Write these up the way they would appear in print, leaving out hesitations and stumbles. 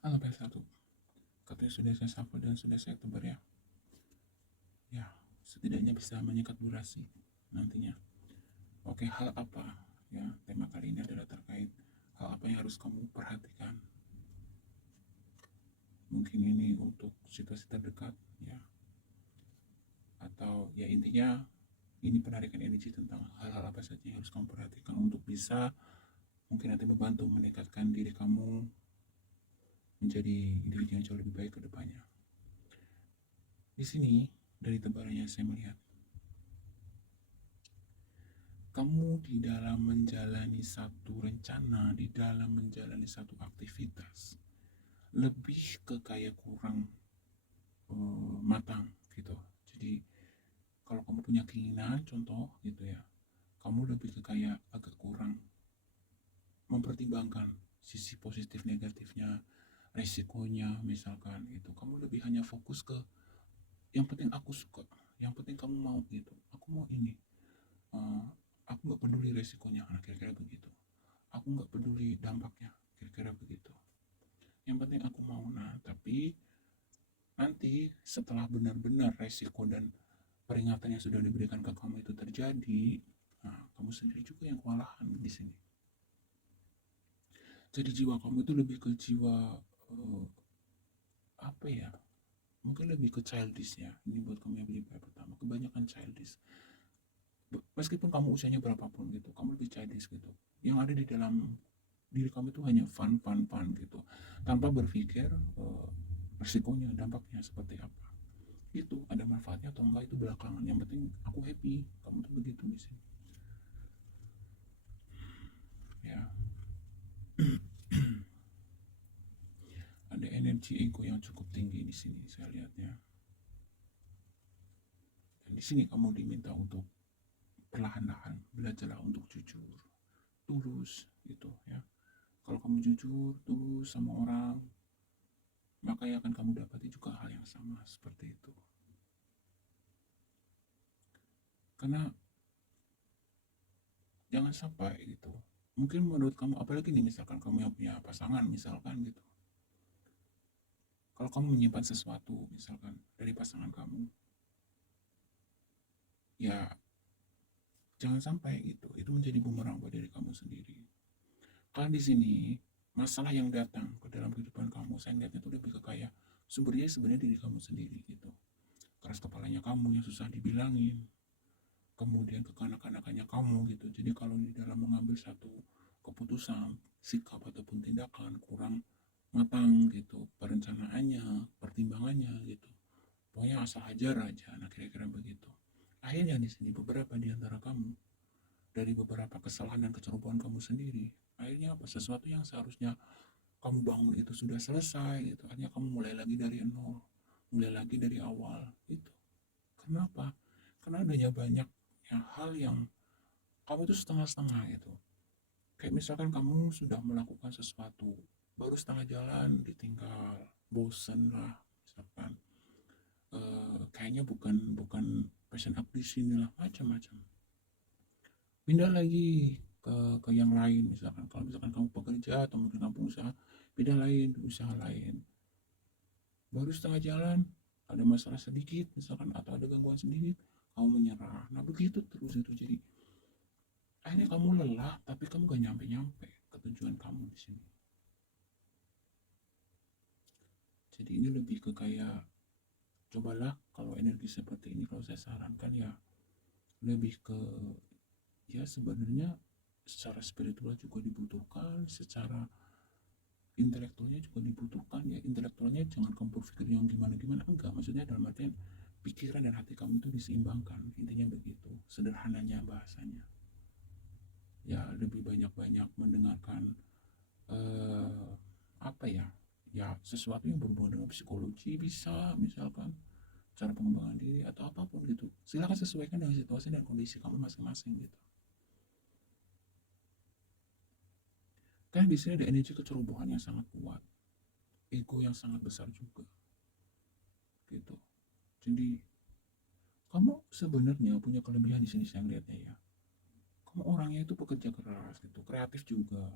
Halo PS1, katanya sudah saya sapa dan sudah saya tebar ya. Ya, setidaknya bisa menyikat durasi nantinya. Oke, hal apa? Ya, tema kali ini adalah terkait hal apa yang harus kamu perhatikan. Mungkin ini untuk situasi terdekat, ya, atau ya intinya ini penarikan energi tentang hal-hal apa saja yang harus kamu perhatikan untuk bisa mungkin nanti membantu meningkatkan diri kamu menjadi individu yang jauh lebih baik ke depannya. Di sini dari tebarannya saya melihat kamu di dalam menjalani satu rencana, di dalam menjalani satu aktivitas, lebih ke kayak kurang matang gitu. Jadi kalau kamu punya keinginan, contoh gitu ya, kamu lebih ke kayak agak kurang mempertimbangkan sisi positif negatifnya, resikonya misalkan itu. Kamu lebih hanya fokus ke yang penting aku suka, yang penting kamu mau gitu. Aku mau ini. Uh, aku nggak peduli resikonya, nah, kira-kira begitu. Aku nggak peduli dampaknya, kira-kira begitu. Yang penting aku mau. Nah, tapi nanti setelah benar-benar resiko dan peringatan yang sudah diberikan ke kamu itu terjadi, nah, kamu sendiri juga yang kewalahan di sini. Jadi jiwa kamu itu lebih ke jiwa apa ya? Mungkin lebih ke childish ya. Ini buat kamu yang beli pertama, kebanyakan childish. Meskipun kamu usianya berapapun gitu, kamu lebih childish gitu. Yang ada di dalam diri kamu itu hanya fun, fun, fun gitu, tanpa berpikir resikonya, dampaknya seperti apa. Itu ada manfaatnya atau enggak itu belakangan. Yang penting aku happy. Kamu tuh begitu di sini. Ya, ada energi ego yang cukup tinggi di sini saya lihatnya. Dan di sini kamu diminta untuk perlahan-lahan belajarlah untuk jujur, tulus gitu ya. Kalau kamu jujur, tulus sama orang, maka yang akan kamu dapati juga hal yang sama seperti itu. Karena jangan sampai gitu. Mungkin menurut kamu, apalagi nih misalkan kamu yang punya pasangan misalkan gitu. Kalau kamu menyimpan sesuatu misalkan dari pasangan kamu, ya jangan sampai gitu. Itu menjadi bumerang buat diri kamu sendiri. Karena di sini masalah yang datang ke dalam kehidupan kamu, saya lihatnya itu lebih ke kayak sumbernya sebenarnya diri kamu sendiri gitu. Keras kepalanya kamu yang susah dibilangin, kemudian kekanak-kanakannya kamu gitu. Jadi kalau di dalam mengambil satu keputusan, sikap ataupun tindakan kurang matang gitu, perencanaannya, pertimbangannya gitu. Pokoknya asal hajar aja, nah kira-kira begitu. Akhirnya di sini beberapa di antara kamu dari beberapa kesalahan dan kecerobohan kamu sendiri, akhirnya apa? Sesuatu yang seharusnya kamu bangun itu sudah selesai gitu, akhirnya kamu mulai lagi dari nol, mulai lagi dari awal itu. Kenapa? Karena adanya banyak hal yang kamu itu setengah-setengah gitu. Kayak misalkan kamu sudah melakukan sesuatu, baru setengah jalan ditinggal, bosen lah misalkan. Kayaknya bukan bukan passion up di sini lah, macam-macam. Pindah lagi ke yang lain misalkan. Kalau misalkan kamu pekerja atau mungkin kamu pengusaha, pindah lain, usaha lain. Baru setengah jalan, ada masalah sedikit misalkan atau ada gangguan sedikit, kamu menyerah. Nah begitu terus itu jadi akhirnya kamu lelah tapi kamu gak nyampe-nyampe ke tujuan kamu di sini. Jadi ini lebih ke kayak cobalah kalau energi seperti ini kalau saya sarankan ya lebih ke ya sebenarnya secara spiritual juga dibutuhkan, secara intelektualnya juga dibutuhkan ya. Intelektualnya jangan kamu berpikir yang gimana-gimana, enggak, maksudnya dalam artian pikiran dan hati kamu itu diseimbangkan, intinya begitu sederhananya bahasanya. Ya lebih banyak-banyak mendengarkan eh, apa ya, ya sesuatu yang berhubungan dengan psikologi bisa misalkan cara pengembangan diri atau apapun gitu, silakan sesuaikan dengan situasi dan kondisi kamu masing-masing gitu. Kan di sini ada energi kecerobohan yang sangat kuat, ego yang sangat besar juga gitu. Jadi kamu sebenarnya punya kelebihan di sini saya lihatnya ya. Kamu orangnya itu pekerja keras gitu, kreatif juga.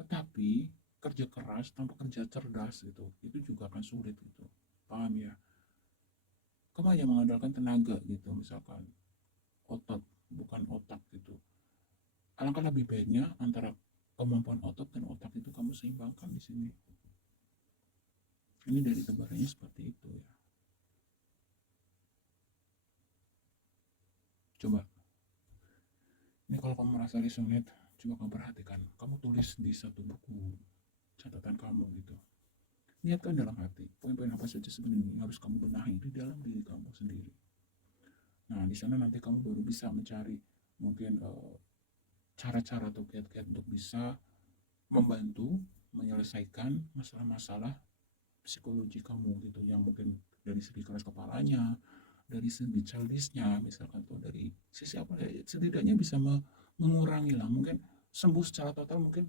Tetapi kerja keras tanpa kerja cerdas gitu, itu juga akan sulit gitu. Paham ya? Kamu hanya mengandalkan tenaga gitu, misalkan otot, bukan otak gitu. Alangkah lebih baiknya antara kemampuan otot dan otak itu kamu seimbangkan di sini. Ini dari gambarannya seperti itu ya. Coba, ini kalau kamu merasa resonate, coba kamu perhatikan. Kamu tulis di satu buku catatan kamu gitu. Niatkan dalam hati, poin-poin apa saja sebenarnya yang harus kamu benahi di dalam diri kamu sendiri. Nah, di sana nanti kamu baru bisa mencari mungkin cara-cara atau kiat-kiat untuk bisa membantu menyelesaikan masalah-masalah psikologi kamu gitu, yang mungkin dari segi keras kepalanya, dari segi childishnya misalkan, tuh dari sisi apa ya, setidaknya bisa mengurangi lah, mungkin sembuh secara total mungkin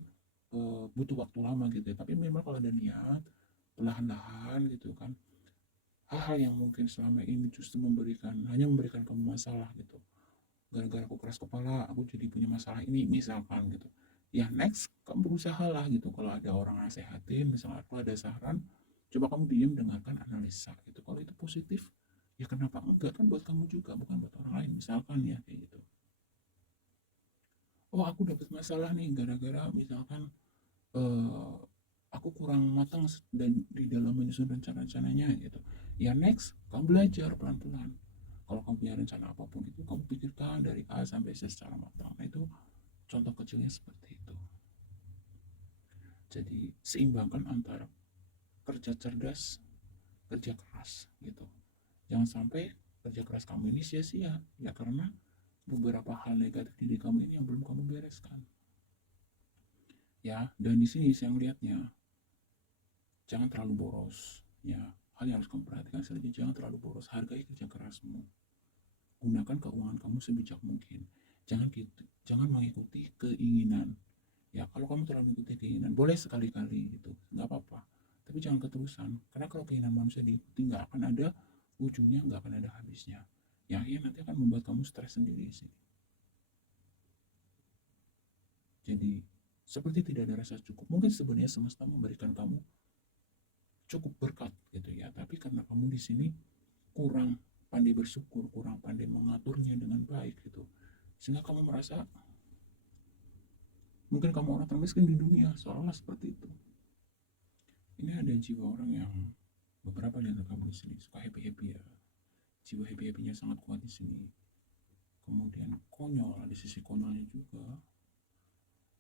butuh waktu lama gitu ya, tapi memang kalau ada niat perlahan-lahan gitu kan, hal-hal yang mungkin selama ini justru hanya memberikan kamu masalah gitu, gara-gara aku keras kepala aku jadi punya masalah ini misalkan gitu ya, next kamu berusaha lah gitu, kalau ada orang nasehatin misalnya, kalau ada saran, coba kamu diam dengarkan analisa gitu, kalau itu positif ya kenapa enggak, kan buat kamu juga bukan buat orang lain misalkan ya, kayak gitu. Oh, aku dapat masalah nih gara-gara misalkan eh, aku kurang matang dan di dalam menyusun rencana-rencananya gitu ya, next kamu belajar pelan-pelan. Kalau kamu punya rencana apapun itu, kamu pikirkan dari A sampai Z secara matang. Nah, itu contoh kecilnya seperti itu. Jadi seimbangkan antara kerja cerdas, kerja keras gitu. Jangan sampai kerja keras kamu ini sia-sia ya, karena beberapa hal negatif di diri kamu ini yang belum kamu bereskan ya. Dan di sini saya melihatnya, jangan terlalu boros ya. Hal yang harus kamu perhatikan selanjutnya, jangan terlalu boros, hargai kerja kerasmu, gunakan keuangan kamu sebijak mungkin. Jangan gitu, jangan mengikuti keinginan ya. Kalau kamu terlalu mengikuti keinginan, boleh sekali-kali gitu, nggak apa-apa, tapi jangan keterusan, karena kalau keinginan manusia diikuti nggak akan ada ujungnya, nggak akan ada habisnya ya. Nanti akan membuat kamu stres sendiri sih. Jadi seperti tidak ada rasa cukup. Mungkin sebenarnya semesta memberikan kamu cukup berkat gitu ya, tapi karena kamu di sini kurang pandai bersyukur, kurang pandai mengaturnya dengan baik gitu, sehingga kamu merasa mungkin kamu orang termiskin di dunia, seolah-olah seperti itu. Ini ada jiwa orang yang beberapa di antara kamu di sini suka happy happy ya, jiwa happy happynya sangat kuat di sini. Kemudian konyol, ada sisi konyolnya juga.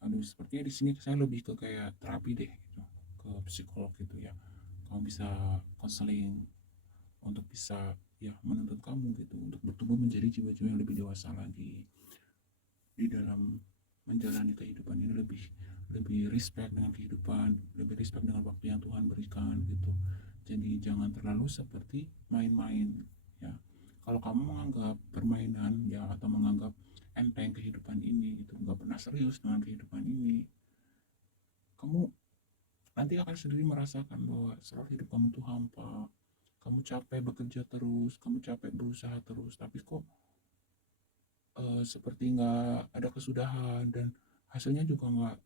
Aduh, sepertinya di sini saya lebih ke kayak terapi deh gitu, ke psikolog gitu ya. Kamu bisa konseling untuk bisa ya menuntut kamu gitu untuk bertumbuh menjadi jiwa-jiwa yang lebih dewasa lagi di dalam menjalani kehidupan ini, lebih lebih respect dengan kehidupan, lebih respect dengan waktu yang Tuhan berikan gitu. Jadi jangan terlalu seperti main-main ya. Kalau kamu menganggap permainan ya, atau menganggap enteng kehidupan ini gitu, nggak pernah serius dengan kehidupan ini, kamu nanti akan sendiri merasakan bahwa seluruh hidup kamu tuh hampa. Kamu capek bekerja terus, kamu capek berusaha terus, tapi kok seperti nggak ada kesudahan, dan hasilnya juga nggak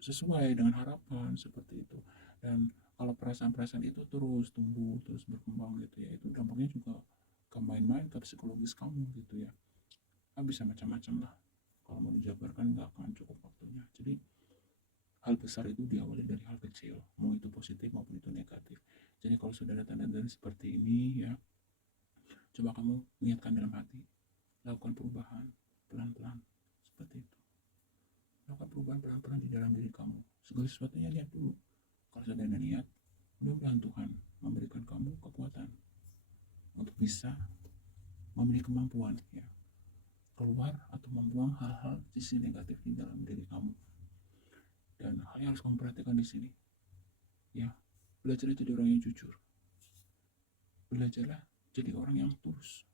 sesuai dengan harapan seperti itu. Dan kalau perasaan-perasaan itu terus tumbuh, terus berkembang gitu ya, itu dampaknya juga ke main-main ke psikologis kamu gitu ya. Bisa macam-macam lah. Kalau mau dijabarkan nggak akan cukup waktunya. Jadi hal besar itu diawali dari hal kecil, mau itu positif maupun itu negatif. Jadi kalau sudah ada tanda-tanda seperti ini ya, coba kamu niatkan dalam hati, lakukan perubahan pelan-pelan seperti itu. Lakukan perubahan pelan-pelan di dalam diri kamu. Segala sesuatunya lihat dulu. Kalau sudah ada niat, mudah-mudahan Tuhan memberikan kamu kekuatan untuk bisa memiliki kemampuan ya, keluar atau membuang hal-hal sisi negatif di dalam diri kamu. Dan hal yang harus kamu perhatikan di sini ya, belajar jadi orang yang jujur, belajarlah jadi orang yang tulus,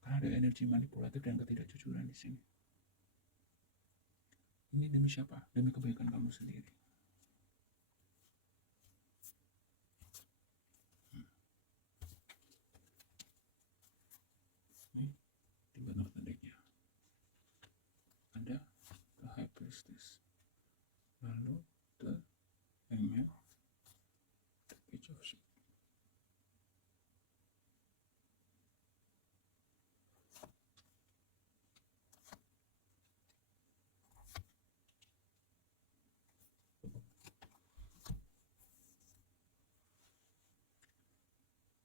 karena ada energi manipulatif dan ketidakjujuran di sini. Ini demi siapa? Demi kebaikan kamu sendiri. Nih, di bawah tandanya ada the high priestess.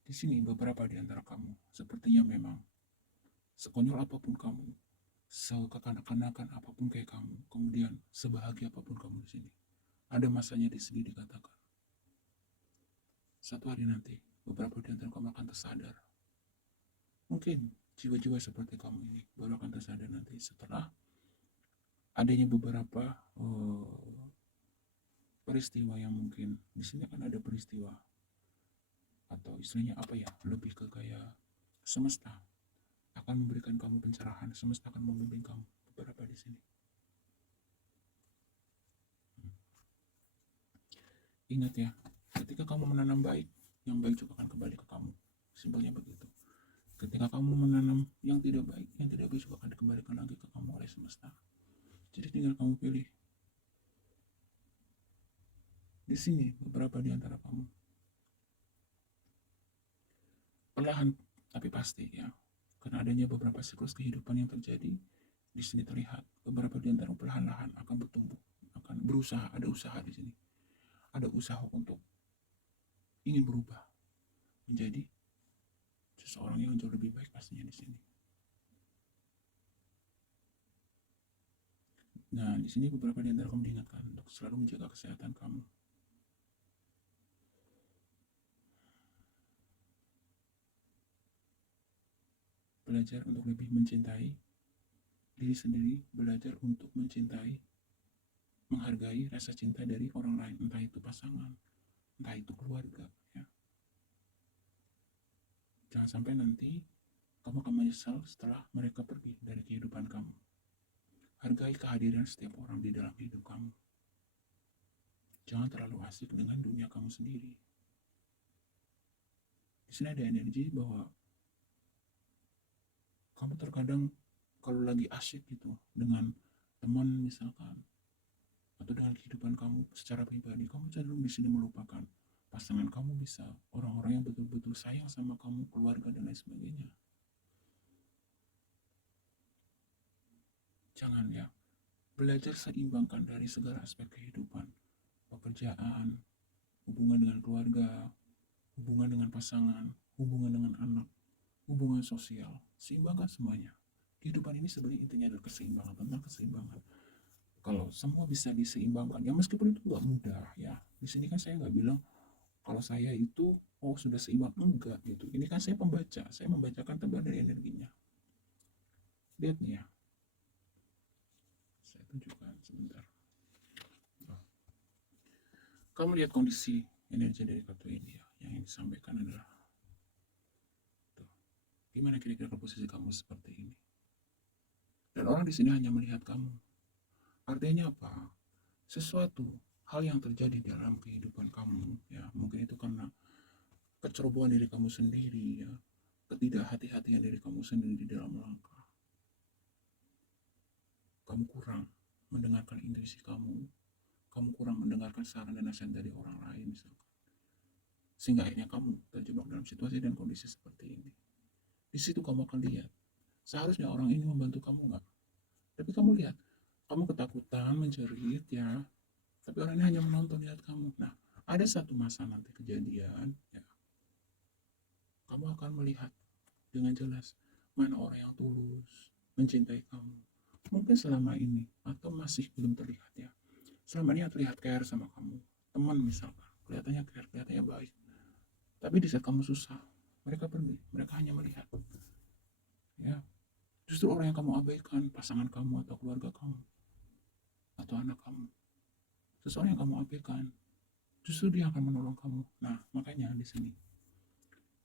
Di sini beberapa di antara kamu sepertinya memang sekonyol apapun kamu, sekekanak-kanakan apapun kayak kamu, kemudian sebahagia apapun kamu di sini, ada masanya di sini dikatakan. Satu hari nanti, beberapa di antara kamu akan tersadar. Mungkin jiwa-jiwa seperti kamu ini baru akan tersadar nanti setelah adanya beberapa peristiwa yang mungkin di sini akan ada peristiwa atau istilahnya apa ya, lebih ke kayak semesta akan memberikan kamu pencerahan, semesta akan membimbing kamu beberapa di sini. Ingat ya, ketika kamu menanam baik, yang baik juga akan kembali ke kamu. Simpelnya begitu. Ketika kamu menanam yang tidak baik juga akan dikembalikan lagi ke kamu oleh semesta. Jadi tinggal kamu pilih. Di sini beberapa di antara kamu perlahan tapi pasti ya, karena adanya beberapa siklus kehidupan yang terjadi di sini terlihat beberapa di antara perlahan-lahan akan bertumbuh, akan berusaha, ada usaha di sini, ada usaha untuk ingin berubah menjadi seseorang yang jauh lebih baik pastinya di sini. Nah, di sini beberapa di antara kamu diingatkan untuk selalu menjaga kesehatan kamu. Belajar untuk lebih mencintai diri sendiri, belajar untuk mencintai, menghargai rasa cinta dari orang lain, entah itu pasangan, entah itu keluarga, ya. Jangan sampai nanti kamu akan menyesal setelah mereka pergi dari kehidupan kamu. Hargai kehadiran setiap orang di dalam hidup kamu. Jangan terlalu asik dengan dunia kamu sendiri. Di sini ada energi bahwa kamu terkadang kalau lagi asyik gitu dengan teman misalkan, atau dengan kehidupan kamu secara pribadi, kamu cenderung di sini melupakan pasangan kamu, bisa orang-orang yang betul-betul sayang sama kamu, keluarga dan lain sebagainya. Jangan ya, belajar seimbangkan dari segala aspek kehidupan, pekerjaan, hubungan dengan keluarga, hubungan dengan pasangan, hubungan dengan anak, hubungan sosial, seimbangkan semuanya. Kehidupan ini sebenarnya intinya adalah keseimbangan, tentang keseimbangan. Kalau semua bisa diseimbangkan, ya meskipun itu nggak mudah ya. Di sini kan saya nggak bilang kalau saya itu sudah seimbang, enggak gitu. Ini kan saya pembaca, saya membacakan tebal dari energinya. Lihat nih ya, saya tunjukkan sebentar. Kamu lihat kondisi energi dari kartu ini ya, yang disampaikan adalah tuh. Gimana kira-kira posisi kamu seperti ini? Dan orang di sini hanya melihat kamu. Artinya apa? Sesuatu hal yang terjadi dalam kehidupan kamu, ya mungkin itu karena kecerobohan diri kamu sendiri, ya ketidakhati-hatian dari kamu sendiri di dalam langkah. Kamu kurang mendengarkan intuisi kamu kurang mendengarkan saran dan nasihat dari orang lain misalkan. Sehingga akhirnya kamu terjebak dalam situasi dan kondisi seperti ini. Di situ kamu akan lihat, seharusnya orang ini membantu kamu nggak? Tapi kamu lihat, kamu ketakutan, menjerit ya, tapi orang ini hanya menonton lihat kamu. Nah, ada satu masa nanti kejadian, ya, kamu akan melihat dengan jelas mana orang yang tulus mencintai kamu. Mungkin selama ini atau masih belum terlihat ya. Selama ini terlihat care sama kamu, teman misalkan, kelihatannya care, kelihatannya baik. Tapi di saat kamu susah, mereka pergi, mereka hanya melihat. Ya, justru orang yang kamu abaikan, pasangan kamu atau keluarga kamu, atau anak kamu, seseorang yang kamu abaikan, justru dia akan menolong kamu. Nah, makanya di sini.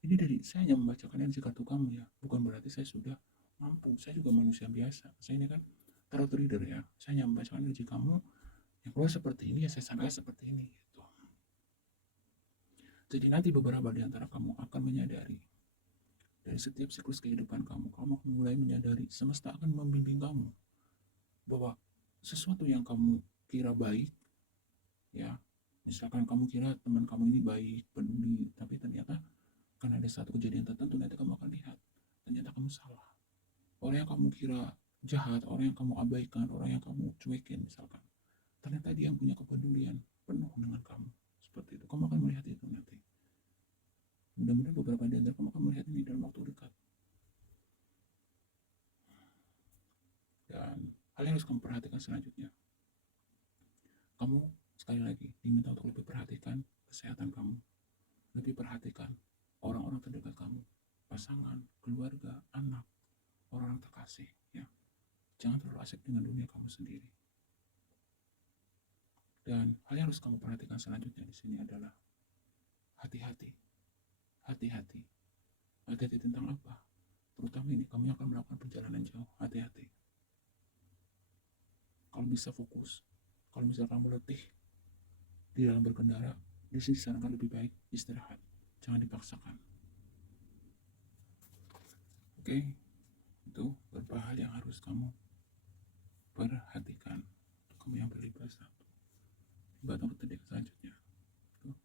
Ini dari saya hanya membacakan energi kartu kamu ya, bukan berarti saya sudah mampu. Saya juga manusia biasa. Saya ini kan tarot reader ya. Saya hanya membacakan energi kamu yang keluar seperti ini ya, saya sampaikan seperti ini gitu. Jadi nanti beberapa di antara kamu akan menyadari dari setiap siklus kehidupan kamu akan mulai menyadari semesta akan membimbing kamu bahwa sesuatu yang kamu kira baik, ya misalkan kamu kira teman kamu ini baik, peduli, tapi ternyata karena ada satu kejadian tertentu nanti kamu akan lihat ternyata kamu salah. Orang yang kamu kira jahat, orang yang kamu abaikan, orang yang kamu cuekin misalkan, ternyata dia yang punya kepedulian penuh dengan kamu. Seperti itu, kamu akan melihat itu nanti. Mudah-mudahan beberapa di antara kamu akan melihat ini dalam waktu dekat. Dan hal yang harus kamu perhatikan selanjutnya, kamu sekali lagi diminta untuk lebih perhatikan kesehatan kamu, lebih perhatikan orang-orang terdekat kamu, pasangan, keluarga, anak, orang terkasih, ya. Jangan terlalu asik dengan dunia kamu sendiri. Dan hal yang harus kamu perhatikan selanjutnya di sini adalah hati-hati, hati-hati, hati-hati tentang apa? Terutama ini kamu yang akan melakukan perjalanan jauh, hati-hati. Kalau bisa fokus, kalau misalnya kamu letih di dalam berkendara, di sini disarankan lebih baik istirahat, jangan dipaksakan. Oke, itu beberapa hal yang harus kamu perhatikan. Kamu yang berlibas satu. Batang ketik selanjutnya itu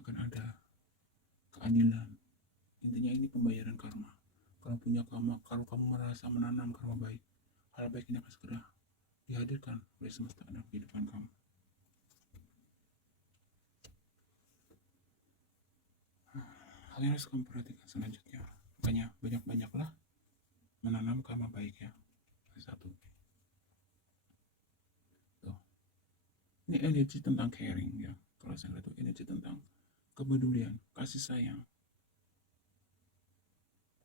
akan ada keadilan. Intinya ini pembayaran karma. Kalau kamu merasa menanam karma baik, hal baik ini akan segera dihadirkan oleh semesta dalam kehidupan kamu. Hal yang harus kamu perhatikan selanjutnya, banyak-banyaklah menanam karma baik, ya. Satu. Tuh. Ini energi tentang caring, ya. Kalau saya lihat itu energi tentang kepedulian, kasih sayang.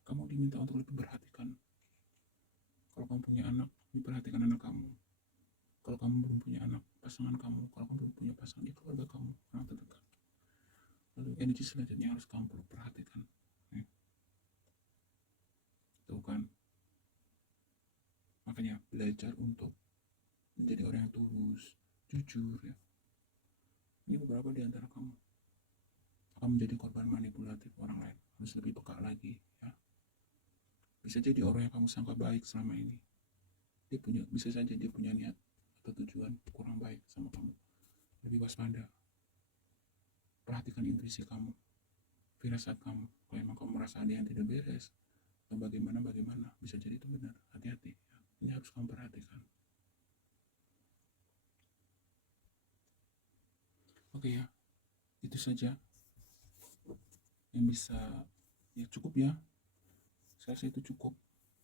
Kamu diminta untuk lebih perhatikan. Kalau kamu punya anak, diperhatikan anak kamu. Kalau kamu belum punya anak, pasangan kamu. Kalau kamu belum punya pasangan, ya keluarga kamu, orang terdekat. Lalu energi selanjutnya harus kamu perhatikan. Tuh kan. Makanya belajar untuk menjadi orang yang tulus, jujur, ya. Ini beberapa di antara kamu akan menjadi korban manipulatif orang lain. Harus lebih peka lagi, ya. Bisa jadi orang yang kamu sangka baik selama ini, bisa saja dia punya niat atau tujuan kurang baik sama kamu. Lebih waspada. Perhatikan intuisi kamu, firasat kamu. Kalau memang kamu merasa ada yang tidak beres atau bagaimana, bisa jadi itu benar. Hati-hati, ya. Ini harus kamu perhatikan. Oke, ya, itu saja yang bisa, ya cukup, ya. Saya rasa itu cukup.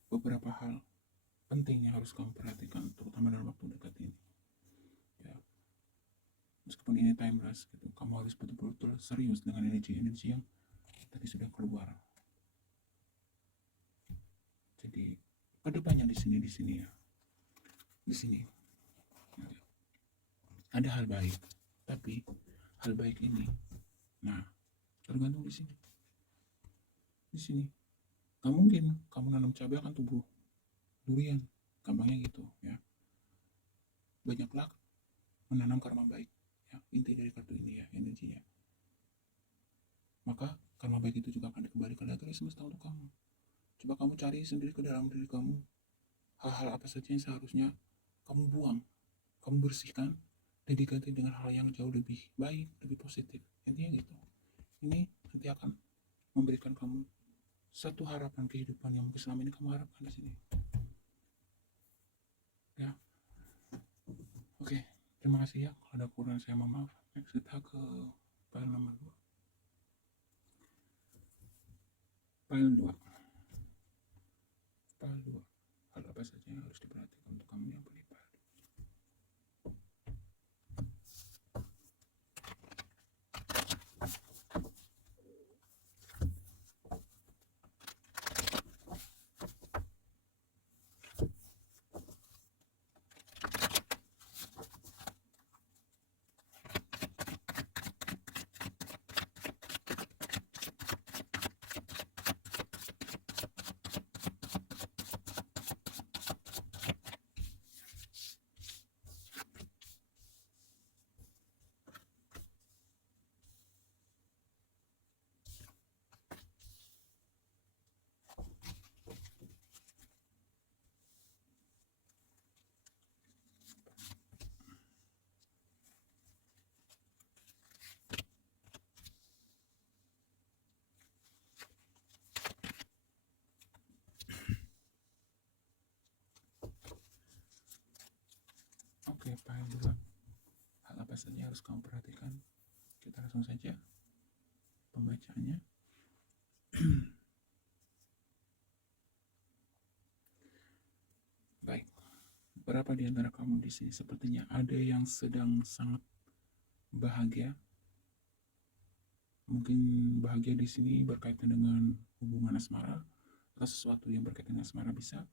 Beberapa hal penting yang harus kamu perhatikan, terutama dalam waktu dekat ini, ya. Meskipun ini timeless, gitu, kamu harus betul-betul serius dengan energi-energi yang tadi sudah keluar. Jadi kedepannya di sini, ya, di sini, ya, ada hal baik, tapi hal baik ini, nah, tergantung di sini. Di sini, nggak mungkin kamu nanam cabai akan tumbuh durian, gampangnya gitu, ya. Banyaklah menanam karma baik, ya. Inti dari kartu ini, ya, energinya. Maka karma baik itu juga akan dikembalikan lagi oleh semesta untuk kamu. Coba kamu cari sendiri ke dalam diri kamu, hal-hal apa saja yang seharusnya kamu buang, kamu bersihkan, dan diganti dengan hal yang jauh lebih baik, lebih positif. Intinya gitu. Ini nanti akan memberikan kamu satu harapan kehidupan yang mungkin selama ini kamu harapkan di sini. Ya. Oke, terima kasih, ya. Kalau ada kurang saya mohon maaf. Next kita ke file nomor 2. File 2. File 2. Hal apa saja yang harus diperhatikan untuk kamu yang berlipat? Oke, file 2. Hal apa saja harus kamu perhatikan? Kita langsung saja pembacaannya. Baik, berapa di antara kamu di sini sepertinya ada yang sedang sangat bahagia. Mungkin bahagia di sini berkaitan dengan hubungan asmara atau sesuatu yang berkaitan dengan asmara bisa.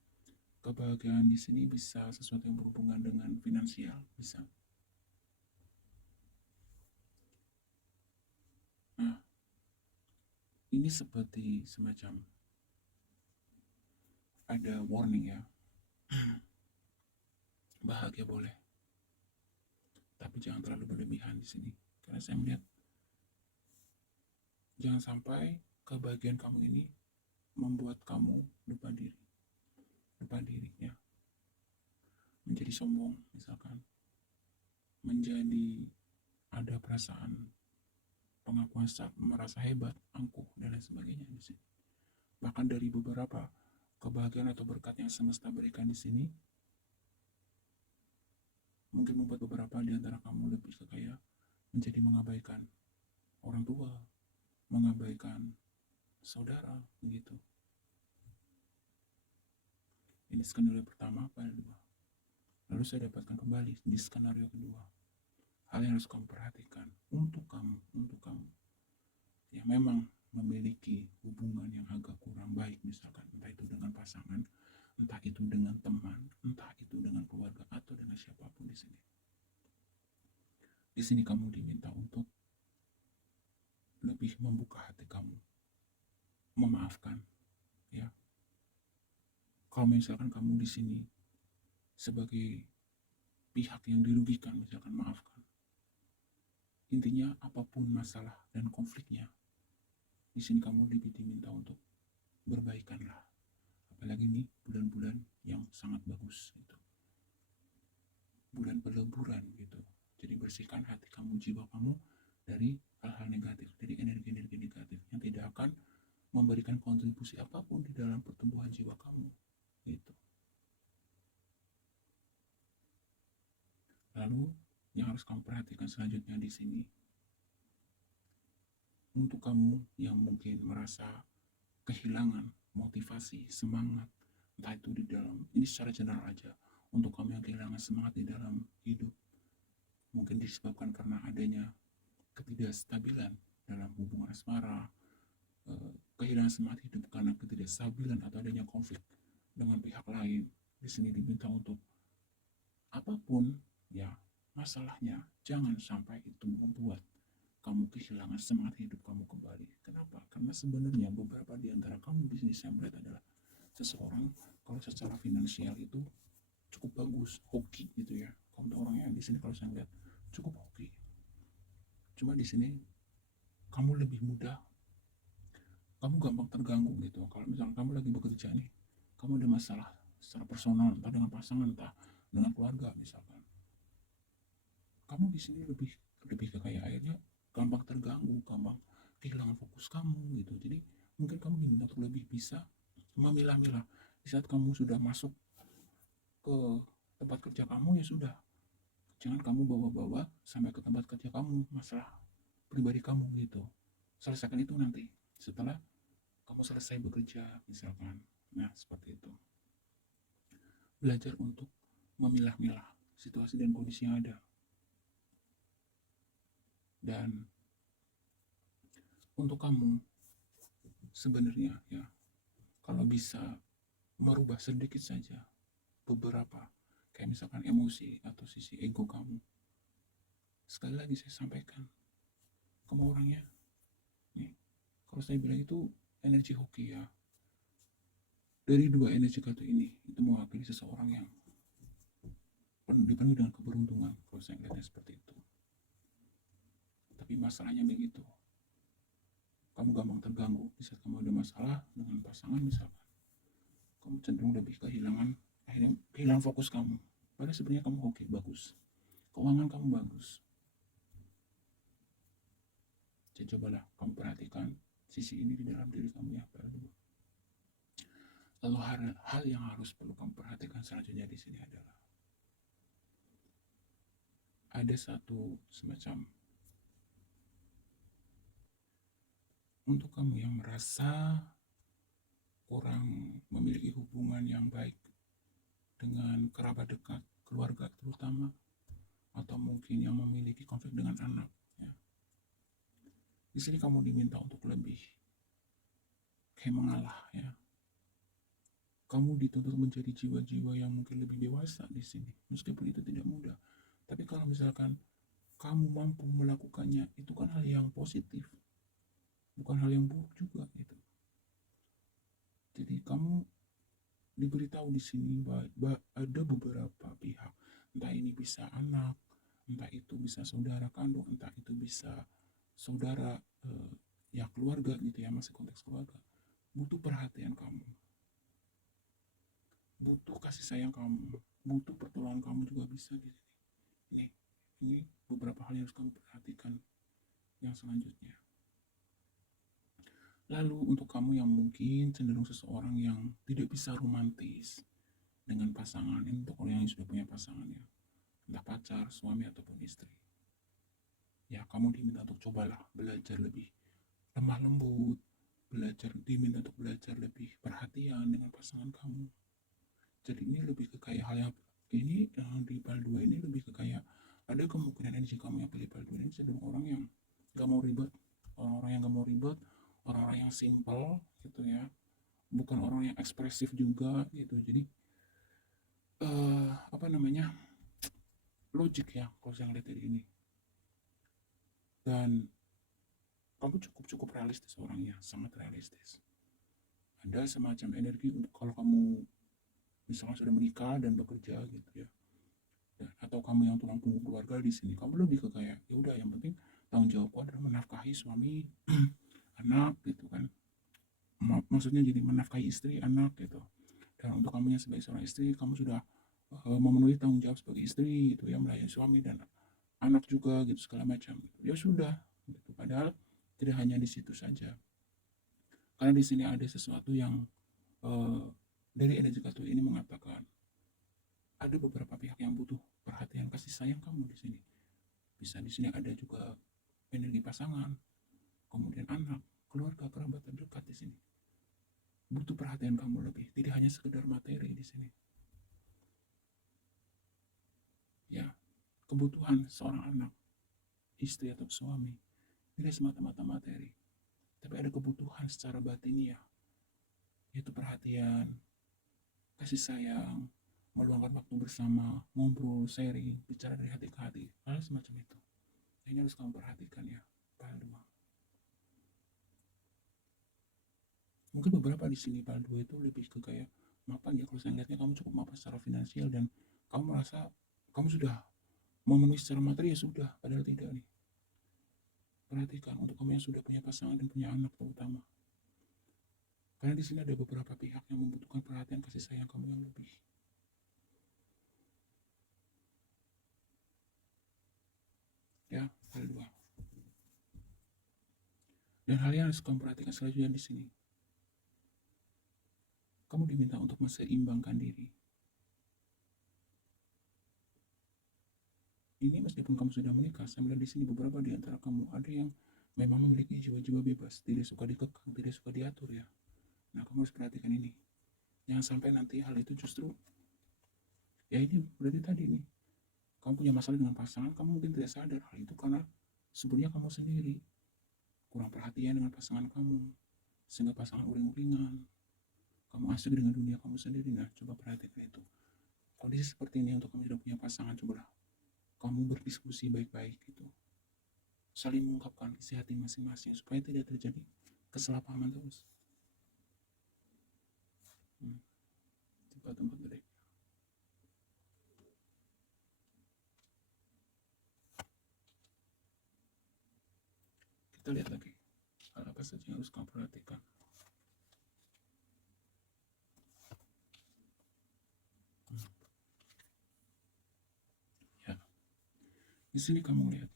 Kebahagiaan di sini bisa sesuatu yang berhubungan dengan finansial, bisa. Nah, ini seperti semacam ada warning ya. Bahagia boleh, tapi jangan terlalu berlebihan di sini. Karena saya melihat jangan sampai kebahagiaan kamu ini membuat kamu lupa diri ya, menjadi sombong misalkan, menjadi ada perasaan pengakuan merasa hebat, angkuh dan lain sebagainya di sini. Bahkan dari beberapa kebahagiaan atau berkat yang semesta berikan di sini, mungkin membuat beberapa di antara kamu lebih kaya menjadi mengabaikan orang tua, mengabaikan saudara, begitu. Ini skenario pertama pada 2. Lalu saya dapatkan kembali di skenario kedua. Hal yang harus kamu perhatikan untuk kamu yang memang memiliki hubungan yang agak kurang baik, misalkan entah itu dengan pasangan, entah itu dengan teman, entah itu dengan keluarga atau dengan siapapun di sini. Di sini kamu diminta untuk lebih membuka hati kamu, memaafkan, ya. Kalau misalkan kamu di sini sebagai pihak yang dirugikan, misalkan maafkan. Intinya apapun masalah dan konfliknya, di sini kamu lebih diminta untuk berbaikanlah. Apalagi ini bulan-bulan yang sangat bagus itu. Bulan peleburan gitu. Jadi bersihkan hati kamu, jiwa kamu dari hal-hal negatif, dari energi-energi negatif yang tidak akan memberikan kontribusi apapun di dalam pertumbuhan jiwa kamu. Gitu. Lalu yang harus kamu perhatikan selanjutnya di sini, untuk kamu yang mungkin merasa kehilangan motivasi, semangat, entah itu di dalam, ini secara general aja, untuk kamu yang kehilangan semangat di dalam hidup, mungkin disebabkan karena adanya ketidakstabilan dalam hubungan asmara, kehilangan semangat hidup karena ketidakstabilan atau adanya konflik dengan pihak lain. Di sini diminta untuk apapun ya masalahnya, jangan sampai itu membuat kamu kehilangan semangat hidup kamu kembali. Kenapa? Karena sebenarnya beberapa di antara kamu di sini saya melihat adalah seseorang kalau secara finansial itu cukup bagus, hoki gitu ya. Kamu tahu orang yang di sini kalau saya lihat cukup hoki. Cuma di sini kamu lebih mudah, kamu gampang terganggu gitu. Kalau misalnya kamu lagi bekerja nih, kamu ada masalah secara personal, entah dengan pasangan, entah dengan keluarga misalkan. Kamu di sini lebih ke kayak akhirnya gampang terganggu, gampang kehilangan fokus kamu gitu. Jadi mungkin kamu ingin untuk lebih bisa memilah-milah. Di saat kamu sudah masuk ke tempat kerja kamu, ya sudah, jangan kamu bawa-bawa sampai ke tempat kerja kamu masalah pribadi kamu gitu. Selesaikan itu nanti setelah kamu selesai bekerja misalkan. Nah seperti itu. Belajar untuk memilah-milah situasi dan kondisi yang ada. Dan untuk kamu sebenarnya ya, kalau bisa merubah sedikit saja beberapa, kayak misalkan emosi atau sisi ego kamu, sekali lagi saya sampaikan, kamu orangnya nih, kalau saya bilang itu energi hoki ya, dari 2 energi kartu ini itu mewakili seseorang yang dipenuhi dengan keberuntungan. Kalau saya lihatnya seperti itu. Tapi masalahnya begitu, kamu gampang terganggu di saat kamu ada masalah dengan pasangan misalkan. Kamu cenderung lebih akhirnya kehilangan fokus kamu. Padahal sebenarnya kamu oke, bagus. Keuangan kamu bagus. Jadi cobalah kamu perhatikan sisi ini di dalam diri kamu ya, PL2. Lalu hal yang harus perlu kamu perhatikan selanjutnya di sini adalah ada satu semacam Untuk kamu yang merasa kurang memiliki hubungan yang baik dengan kerabat dekat, keluarga terutama, atau mungkin yang memiliki konflik dengan anak, ya. Di sini kamu diminta untuk lebih kayak mengalah, ya. Kamu dituntut menjadi jiwa-jiwa yang mungkin lebih dewasa di sini, meskipun itu tidak mudah. Tapi kalau misalkan kamu mampu melakukannya, itu kan hal yang positif, bukan hal yang buruk juga gitu. Jadi kamu diberitahu di sini bahwa ada beberapa pihak, entah ini bisa anak, entah itu bisa saudara kandung, entah itu bisa saudara, ya keluarga gitu ya, masih konteks keluarga, butuh perhatian kamu, butuh kasih sayang kamu, butuh pertolongan kamu juga bisa di sini. Ini beberapa hal yang harus kamu perhatikan yang selanjutnya. Lalu untuk kamu yang mungkin cenderung seseorang yang tidak bisa romantis dengan pasangan, ini untuk orang yang sudah punya pasangan ya, entah pacar, suami ataupun istri. Ya, kamu diminta untuk cobalah belajar lebih lemah lembut, diminta untuk belajar lebih perhatian dengan pasangan kamu. Jadi ini lebih ke kayak hal yang ini di PAL 2 ini lebih ke kayak ada kemungkinan energi kamu yang pilih PAL 2 ini cenderung orang yang gak mau ribet, orang-orang yang gak mau ribet, orang-orang yang simple gitu ya, bukan orang yang ekspresif juga gitu. Jadi apa namanya, logik ya kalau saya ngeliat dari ini. Dan kamu cukup realistis orangnya, sangat realistis. Ada semacam energi untuk kalau kamu misalnya sudah menikah dan bekerja gitu ya, atau kamu yang tulang punggung keluarga di sini, kamu lebih ke kayak ya udah, yang penting tanggung jawabku adalah menafkahi suami anak gitu kan. Maksudnya jadi menafkahi istri anak gitu. Dan untuk kamu yang sebagai seorang istri, kamu sudah memenuhi tanggung jawab sebagai istri gitu ya, melayani suami dan anak juga gitu segala macam gitu. Ya sudah gitu. Padahal tidak hanya di situ saja, karena di sini ada sesuatu yang uh, dari energi kartu ini mengatakan ada beberapa pihak yang butuh perhatian kasih sayang kamu di sini. Bisa di sini ada juga energi pasangan, kemudian anak, keluarga, kerabat terdekat di sini. Butuh perhatian kamu lebih, tidak hanya sekedar materi di sini. Ya, kebutuhan seorang anak, istri atau suami tidak semata-mata materi, tapi ada kebutuhan secara batin ya, yaitu perhatian, kasih sayang, meluangkan waktu bersama, ngobrol, sharing, bicara dari hati ke hati, hal semacam itu. Ini harus kamu perhatikan ya, PAL 2. Mungkin beberapa di sini PAL 2 itu lebih ke kayak mapan ya, kalau saya lihatnya kamu cukup mapan secara finansial dan kamu merasa kamu sudah memenuhi secara materi ya sudah, padahal tidak nih. Perhatikan untuk kamu yang sudah punya pasangan dan punya anak terutama. Karena di sini ada beberapa pihak yang membutuhkan perhatian kasih sayang kamu yang lebih. Ya, hal dua. Dan hal yang harus kamu perhatikan selanjutnya di sini. Kamu diminta untuk menseimbangkan diri. Ini meskipun kamu sudah menikah, saya melihat di sini beberapa di antara kamu ada yang memang memiliki jiwa-jiwa bebas, tidak suka dikekang, tidak suka diatur ya. Nah, kamu harus perhatikan ini. Jangan sampai nanti hal itu justru, ya ini berarti tadi nih, kamu punya masalah dengan pasangan, kamu mungkin tidak sadar hal itu karena sebenarnya kamu sendiri kurang perhatian dengan pasangan kamu, sehingga pasangan uring-uringan, kamu asik dengan dunia kamu sendiri. Nah, coba perhatikan itu. Kondisi seperti ini untuk kamu sudah punya pasangan, cobalah kamu berdiskusi baik-baik gitu, saling mengungkapkan isi hati masing-masing supaya tidak terjadi kesalahpahaman terus. Tempat mereka. Kita lihat lagi hal apa saja yang harus kamu perhatikan. Ya, di sini kamu lihat,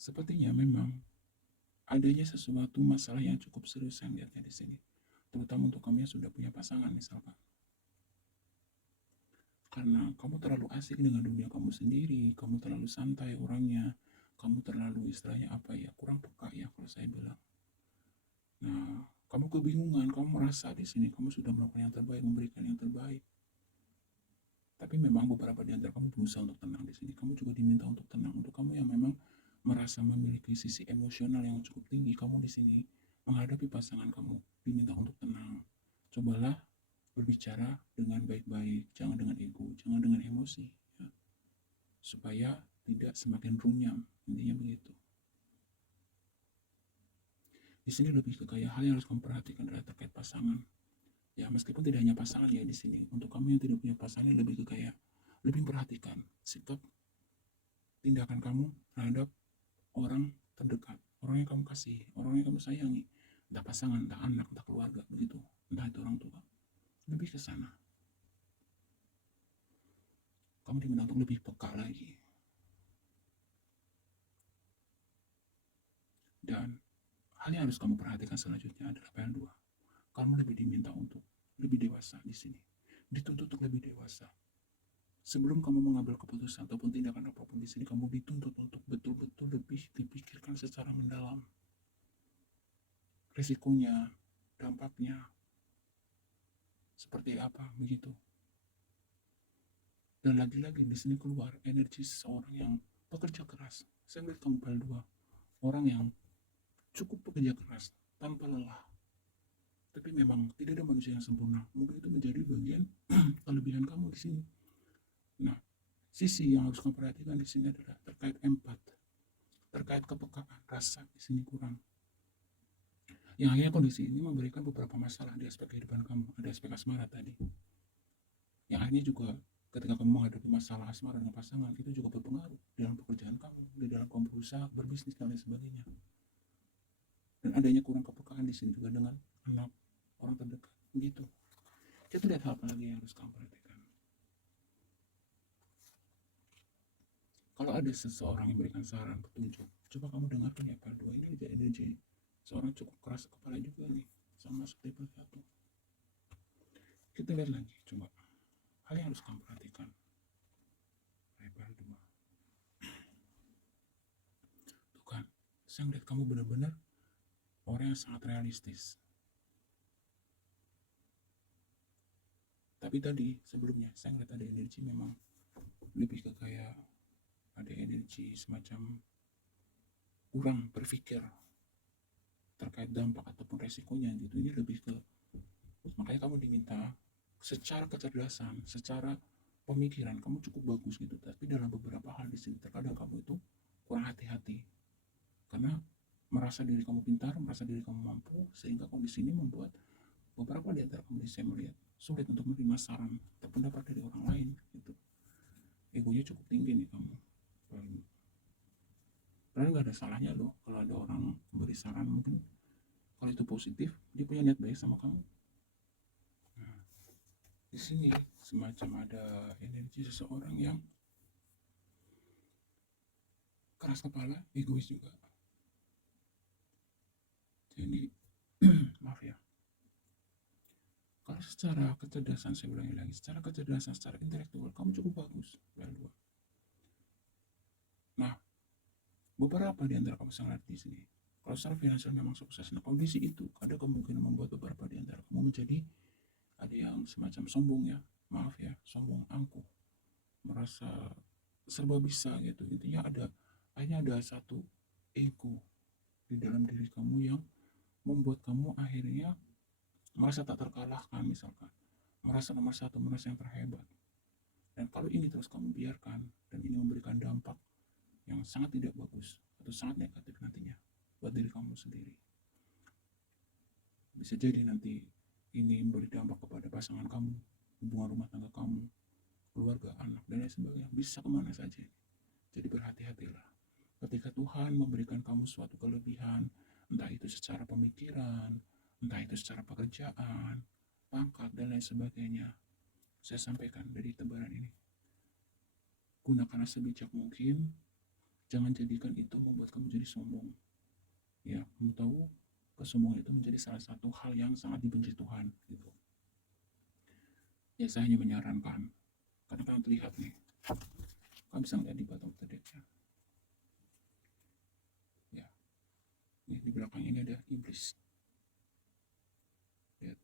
sepertinya memang adanya sesuatu masalah yang cukup serius yang lihatnya di sini, terutama untuk kamu yang sudah punya pasangan misalkan. Karena kamu terlalu asik dengan dunia kamu sendiri, kamu terlalu santai orangnya, kamu terlalu istilahnya apa ya, kurang peka ya kalau saya bilang. Nah, kamu kebingungan, kamu merasa di sini kamu sudah melakukan yang terbaik, memberikan yang terbaik. Tapi memang beberapa di antara kamu berusaha untuk tenang di sini. Kamu juga diminta untuk tenang. Untuk kamu yang memang merasa memiliki sisi emosional yang cukup tinggi, kamu di sini menghadapi pasangan kamu diminta untuk tenang. Cobalah berbicara dengan baik-baik, jangan dengan ego, jangan dengan emosi, ya. Supaya tidak semakin runyam, intinya begitu. Di sini lebih ke kayak hal yang harus kamu perhatikan adalah terkait pasangan. Ya, meskipun tidak hanya pasangan ya di sini. Untuk kamu yang tidak punya pasangan lebih ke kayak lebih perhatikan sikap tindakan kamu terhadap orang terdekat, orang yang kamu kasih, orang yang kamu sayangi, entah pasangan, entah anak, entah keluarga, begitu, entah itu orang tua. Lebih ke sana. Kamu diminta untuk lebih peka lagi. Dan hal yang harus kamu perhatikan selanjutnya adalah PL2. Kamu lebih diminta untuk lebih dewasa di sini. Dituntut untuk lebih dewasa. Sebelum kamu mengambil keputusan ataupun tindakan apapun di sini, kamu dituntut untuk betul-betul lebih dipikirkan secara mendalam. Risikonya, dampaknya, seperti apa, begitu. Dan lagi-lagi di sini keluar energi seseorang yang pekerja keras. Saya melihat kamu PL2, orang yang cukup bekerja keras tanpa lelah. Tapi memang tidak ada manusia yang sempurna. Mungkin itu menjadi bagian kelebihan kamu di sini. Nah, sisi yang harus kamu perhatikan di sini adalah terkait empat, terkait kepekaan, rasa di sini kurang. Yang akhirnya kondisi ini memberikan beberapa masalah di aspek kehidupan kamu. Ada aspek asmara tadi. Yang akhirnya juga ketika kamu menghadapi masalah asmara dengan pasangan, itu juga berpengaruh dalam pekerjaan kamu, di dalam kamu berusaha berbisnis dan lain sebagainya. Dan adanya kurang kepekaan di sini juga dengan anak, orang terdekat, begitu. Kita lihat hal apa lagi yang harus kamu perhatikan. Kalau ada seseorang yang memberikan saran, petunjuk, coba kamu dengarkan ya PL2 ini ada energi seorang cukup keras kepala juga nih, sama seperti PL1. Kita lihat lagi, coba hal yang harus kamu perhatikan. PL2. Tuh kan, saya melihat kamu benar-benar orang yang sangat realistis. Tapi tadi sebelumnya saya melihat ada energi memang lebih ke kayak ada energi semacam kurang berpikir terkait dampak ataupun resikonya gitu. Ini lebih ke, makanya kamu diminta secara kecerdasan, secara pemikiran kamu cukup bagus gitu. Tapi dalam beberapa hal di sini terkadang kamu itu kurang hati-hati karena merasa diri kamu pintar, merasa diri kamu mampu, sehingga kondisi ini membuat beberapa di antara kamu saya melihat sulit untuk menerima saran atau pendapat dari orang lain gitu. Egonya cukup tinggi nih kamu. Padahal nggak ada salahnya loh kalau ada orang memberi saran, mungkin kalau itu positif dia punya niat baik sama kamu. Nah, di sini semacam ada energi seseorang yang keras kepala, egois juga. Jadi maaf ya, kalau secara kecerdasan, saya ulangi lagi, secara kecerdasan, secara intelektual kamu cukup bagus PL2. Nah, beberapa di antara kamu sangat di sini, kalau secara finansial memang sukses. Nah, kondisi itu ada kemungkinan membuat beberapa di antara kamu menjadi ada yang semacam sombong ya, maaf ya, sombong, angkuh, merasa serba bisa gitu. Intinya akhirnya ada satu ego di dalam diri kamu yang membuat kamu akhirnya merasa tak terkalahkan, misalkan merasa nomor satu, merasa yang terhebat. Dan kalau ini terus kamu biarkan dan ini memberikan dampak yang sangat tidak bagus atau sangat negatif nantinya buat diri kamu sendiri, bisa jadi nanti ini memberi dampak kepada pasangan kamu, hubungan rumah tangga kamu, keluarga, anak, dan lain sebagainya, bisa kemana saja. Jadi berhati-hatilah ketika Tuhan memberikan kamu suatu kelebihan, entah itu secara pemikiran, entah itu secara pekerjaan, pangkat, dan lain sebagainya. Saya sampaikan dari tebaran ini, gunakanlah sebijak mungkin, jangan jadikan itu membuat kamu jadi sombong. Ya, kamu tahu kesombongan itu menjadi salah satu hal yang sangat dibenci Tuhan gitu. Ya, saya hanya menyarankan, karena kamu terlihat nih, kamu bisa melihat di bottom of the deck ya. belakang ini ada iblis. Lihat.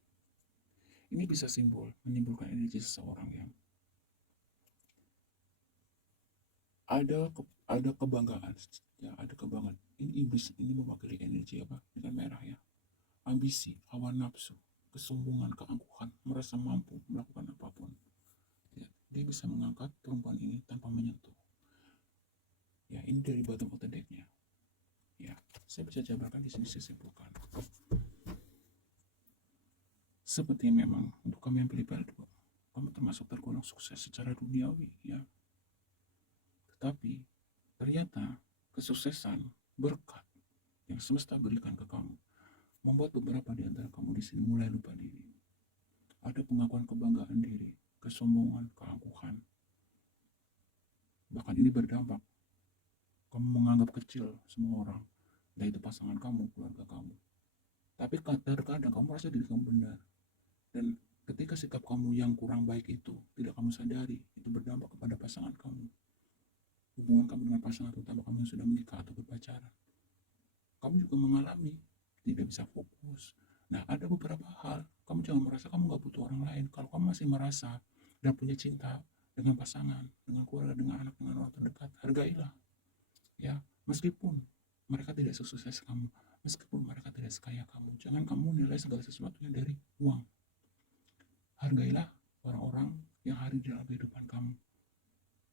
Ini bisa menimbulkan energi seseorang yang ada kebanggaan, ya ada kebanggaan. Ini iblis ini mewakili energi apa? Dengan merah ya. Ambisi, hawa nafsu, kesombongan, keangkuhan, merasa mampu melakukan apapun. Ya, dia bisa mengangkat perempuan ini tanpa menyentuh. Ya, ini dari bottom of the deck-nya. Ya, saya bisa jabarkan di sini, saya simpulkan. Seperti memang untuk kamu yang pilih PL2, kamu termasuk tergolong sukses secara duniawi, ya. Tetapi ternyata kesuksesan, berkat yang semesta berikan ke kamu membuat beberapa di antara kamu di sini mulai lupa diri. Ada pengakuan kebanggaan diri, kesombongan, keangkuhan. Bahkan ini berdampak. Kamu menganggap kecil semua orang, entah itu pasangan kamu, keluarga kamu. Tapi terkadang kamu merasa diri kamu benar. Dan ketika sikap kamu yang kurang baik itu tidak kamu sadari, itu berdampak kepada pasangan kamu. Hubungan kamu dengan pasangan, terutama kamu yang sudah menikah atau berpacaran. Kamu juga mengalami tidak bisa fokus. Nah, ada beberapa hal, kamu jangan merasa kamu gak butuh orang lain. Kalau kamu masih merasa dan punya cinta dengan pasangan, dengan keluarga, dengan anak, dengan orang terdekat, hargailah. Ya, meskipun mereka tidak sukses kamu, meskipun mereka tidak sekaya kamu, jangan kamu nilai segala sesuatunya dari uang. Hargailah orang-orang yang hadir di dalam kehidupan kamu.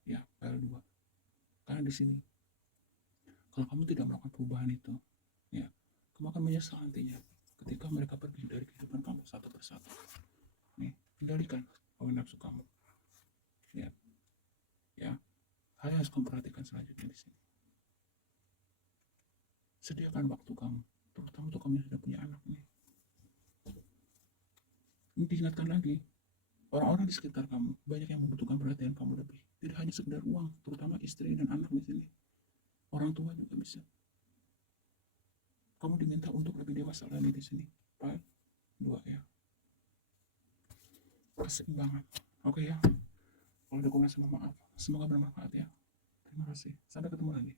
Ya, PL2. Karena di sini, kalau kamu tidak melakukan perubahan itu, ya, kamu akan menyesal nantinya ketika mereka pergi dari kehidupan kamu satu persatu. Nih, kendalikan hawa nafsu kamu. Ya, ya, hal yang harus kamu perhatikan selanjutnya di sini. Sediakan waktu kamu, terutama untuk kamu yang sudah punya anak nih. Ini diingatkan lagi, orang-orang di sekitar kamu banyak yang membutuhkan perhatian kamu lebih. Tidak hanya sekedar uang, terutama istri dan anak di sini. Orang tua juga bisa. Kamu diminta untuk lebih dewasa lagi di sini. Pak, 2 ya. Keseimbangan. Oke ya. Kalau ada kurang, sama maaf. Semoga bermanfaat ya. Terima kasih. Sampai ketemu lagi.